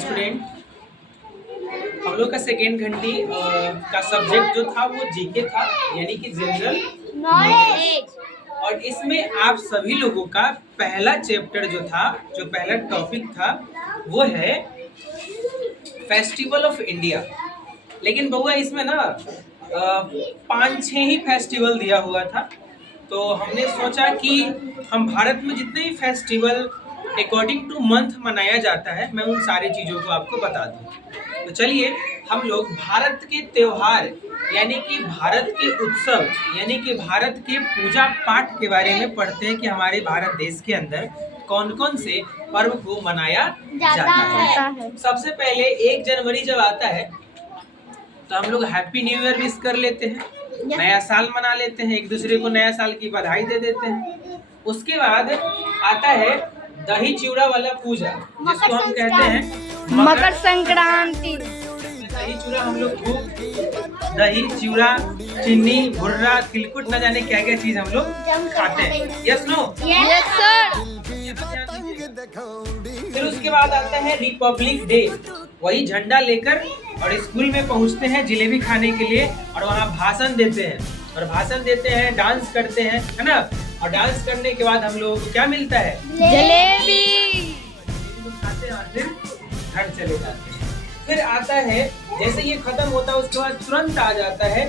Student, हम लोग का सेकेंड घंटी का सब्जेक्ट जो था वो जीके था, यानी कि जनरल नॉलेज। और इसमें आप सभी लोगों का पहला चैप्टर जो था, जो पहला टॉपिक था वो है फेस्टिवल ऑफ इंडिया। लेकिन बउआ इसमें ना 5-6 ही फेस्टिवल दिया हुआ था, तो हमने सोचा कि हम भारत में जितने भी फेस्टिवल अकॉर्डिंग टू मंथ मनाया जाता है मैं उन सारी चीज़ों को आपको बता दूं। तो चलिए हम लोग भारत के त्योहार यानी कि भारत के उत्सव यानी कि भारत के पूजा पाठ के बारे में पढ़ते हैं कि हमारे भारत देश के अंदर कौन कौन से पर्व को मनाया जाता है। सबसे पहले 1 जनवरी जब आता है तो हम लोग हैप्पी न्यू ईयर विश कर लेते हैं, नया साल मना लेते हैं, एक दूसरे को नया साल की बधाई दे देते हैं। उसके बाद आता है दही चिवड़ा वाला पूजा, जिसको हम कहते हैं मकर संक्रांति। दही चिवड़ा हम लोग खूब दही चिवड़ा, चीनी, भुर्रा, तिलकुट, न जाने क्या क्या चीज हम लोग खाते हैं। Yes no? Yes sir. फिर उसके बाद आता है रिपब्लिक डे। वही झंडा लेकर और स्कूल में पहुंचते हैं जिलेबी खाने के लिए और वहाँ भाषण देते हैं डांस करते हैं, है ना। और डांस करने के बाद हम लोग को क्या मिलता है? जलेबी खाते हैं और फिर घर चले जाते हैं। फिर आता है, जैसे ये खत्म होता है उसके बाद तुरंत आ जाता है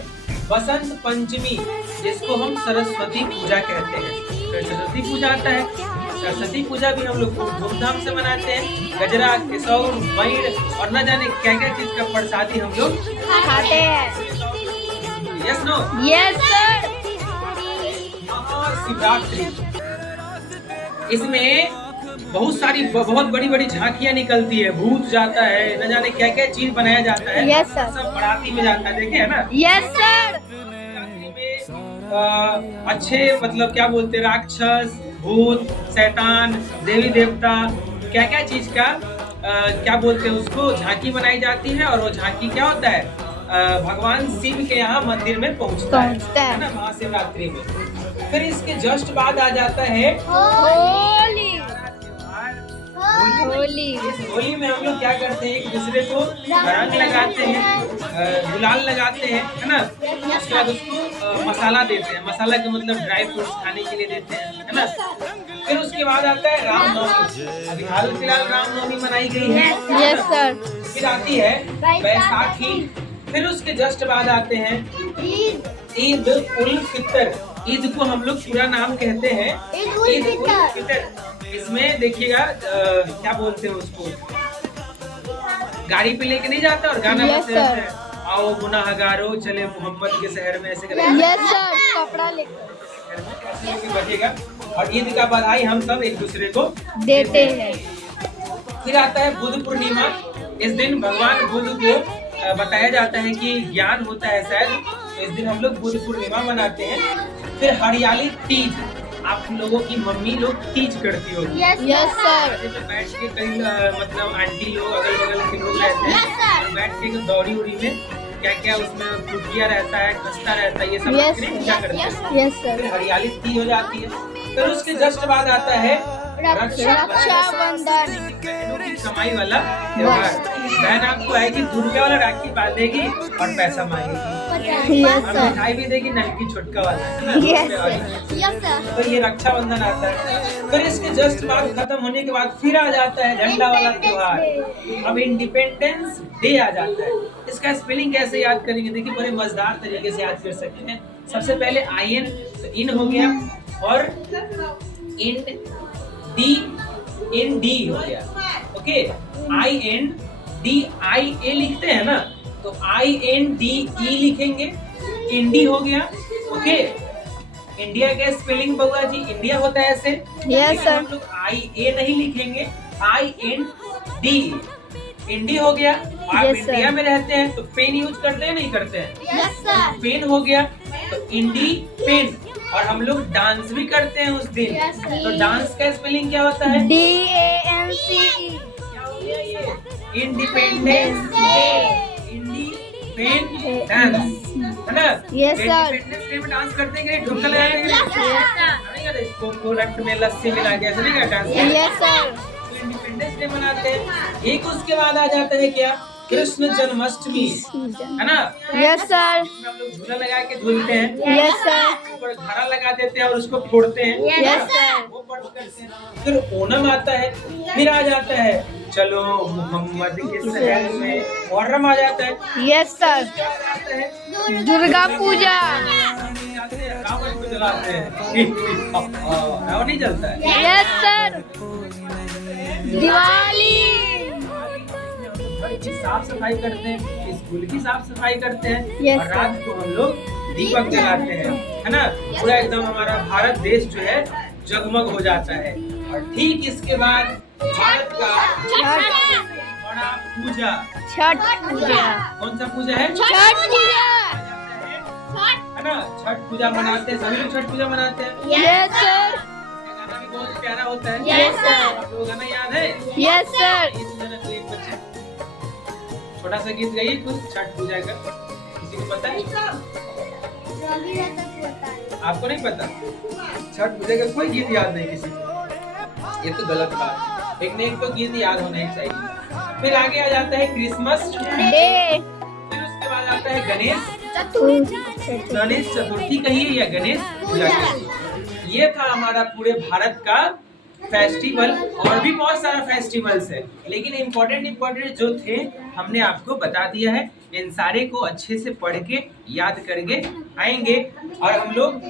बसंत पंचमी, जिसको हम सरस्वती पूजा कहते हैं। फिर सरस्वती पूजा आता है। सरस्वती पूजा भी हम लोग खूब धूमधाम से मनाते हैं। गजरा, केसौर, बैर और न जाने क्या क्या चीज का प्रसादी हम लोग खाते हैं। Yes no? Yes sir. Mahashivratri, इसमें बहुत बड़ी बड़ी झांकियां निकलती है, भूत जाता है, न जाने क्या क्या चीज बनाया जाता है। Yes sir. सब बाराती में जाता है, देखे है ना? Yes sir. अच्छे मतलब क्या बोलते हैं, राक्षस, भूत, शैतान, देवी देवता, क्या क्या चीज का क्या बोलते हैं उसको, झांकी बनाई जाती है। और वो झांकी क्या होता है, भगवान शिव के यहाँ मंदिर में पहुँचता है ना, महाशिवरात्रि में। फिर इसके जस्ट बाद आ जाता है होली। होली में हम लोग क्या करते हैं, एक दूसरे को रंग लगाते हैं, गुलाल लगाते हैं, है ना। उसके बाद उसको मसाला देते हैं, मसाला का मतलब ड्राई फ्रूट्स खाने के लिए देते हैं, है ना। फिर उसके बाद आता है रामनवमी। अभी हाल फिलहाल रामनवमी मनाई गई है। Yes sir. फिर आती है बैसाखी। फिर उसके जस्ट बाद आते हैं ईद उल फितर। ईद को हम लोग पूरा नाम कहते हैं ईद उल फितर। इसमें देखिएगा क्या बोलते हैं उसको, गाड़ी पे लेके नहीं जाता और गाना बजते रहता है, आओ गुनाहगारो चले मोहम्मद के शहर में, ऐसे करके। Yes sir. कपड़ा लेके बजेगा और ईद का बधाई हम सब एक दूसरे को देते हैं। फिर आता है बुद्ध पूर्णिमा। इस दिन भगवान बुद्ध को बताया जाता है कि ज्ञान होता है शायद, तो इस दिन हम लोग बुद्ध पूर्णिमा मनाते हैं। फिर हरियाली तीज, आप लोगों की मम्मी लोग तीज करती होगी। Yes sir. तो बैठ के कई मतलब आंटी लोग, अगल बगल के लोग रहते हैं और बैठ के दौड़ी उड़ी में क्या क्या उसमें फुटिया रहता है, खस्ता रहता है, ये सब पूजा करते हैं। Yes sir. फिर हरियाली तीज हो जाती है। फिर उसके जस्ट बाद आता है रक्षाबंधन, बहनों की कमाई वाला त्योहार। बहन आपको आएगी 2 रुपया वाला राखी बांधेगी और पैसा मांगेगी, यस सर। मिठाई भी देगी, नलकी छोटका वाला, यस सर। तो ये रक्षाबंधन आता है। फिर इसके जस्ट बाद खत्म होने के बाद फिर आ जाता है झंडा वाला त्योहार। अब इंडिपेंडेंस डे आ जाता है। इसका स्पेलिंग कैसे याद करेंगे, देखिए बड़े मजेदार तरीके से याद कर सकते हैं। सबसे पहले IN, तो इन हो गया, और IND हो गया, ओके। INDIA लिखते हैं ना, तो INDE लिखेंगे, इंडी हो गया, ओके। इंडिया का स्पेलिंग बउआ जी इंडिया होता है ऐसे, यस सर। हम लोग IA नहीं लिखेंगे, IND, इंडी हो गया। आप Yes, इंडिया में रहते हैं तो पेन यूज करते हैं नहीं करते हैं? Yes sir. पेन हो गया, तो इंडी पेन। और हम लोग डांस भी करते हैं उस दिन। Yes, तो डांस का स्पेलिंग क्या होता है? DANCE। इंडिपेंडेंस डे, इंडिपेंडेंस, है ना। Yes, sir. इंडिपेंडेंस डे में डांस करते हैं, ढोलक लगाते हैं, कोको रट में लस्सी मिला के, ऐसे नहीं करते dance? Yes sir. Independence day मनाते हैं। एक उसके बाद आ जाता है क्या, कृष्ण जन्माष्टमी, है ना। Yes, sir. इसमें हम लोग झूला लगा के झूलते हैं, Yes, sir. ऊपर घड़ा लगा देते हैं और उसको फोड़ते हैं। Yes, sir. वो पर्व करते हैं। फिर ओणम आता है, फिर आ जाता है चलो मोहम्मद के शहर में मुहर्रम आ जाता है। Yes, sir. उसके बाद आता है दुर्गा पूजा. आते हैं, रावण को जलाते हैं। रावण नहीं जलता है। Yes, sir. दिवाली. घर की साफ सफाई करते हैं, स्कूल की साफ सफाई करते हैं, Yes, और रात को हम लोग दीपक जलाते हैं, है ना। पूरा एकदम हमारा भारत देश जो है जगमग हो जाता है। और ठीक इसके बाद भारत का बड़ा पूजा, छठ पूजा. कौन सा पूजा है, छठ पूजा. है ना। छठ पूजा मनाते हैं, सभी लोग छठ पूजा मनाते हैं। Yes, sir. ये गाना भी बहुत प्यारा होता है। Yes, sir. आप लोगों को गाना याद है? Yes, sir. ये गाना कोई एक बच्चा छोटा सा गीत गाइए कुछ छठ पूजा का, किसी को पता है? आपको नहीं पता? छठ पूजा का कोई गीत याद नहीं किसी को, ये तो गलत बात है। एक न एक तो गीत याद होना ही चाहिए। फिर आगे आ जाता है क्रिसमस डे. फिर उसके बाद आता है गणेश चतुर्थी. चतुर्थी कहिए या गणेश पूजा कहिए। ये था हमारा पूरे भारत का फेस्टिवल। और भी बहुत सारा फेस्टिवल्स है, लेकिन इम्पोर्टेंट जो थे हमने आपको बता दिया है। इन सारे को अच्छे से पढ़ के याद करके आएंगे। और हम लोग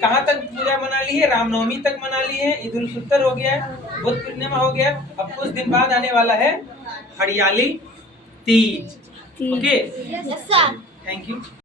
कहाँ तक पूजा मना ली है, रामनवमी तक मना ली है, ईद उल फितर हो गया है, बुद्ध पूर्णिमा हो गया। अब कुछ दिन बाद आने वाला है हरियाली Teej. Okay, Yes, sir. Thank you.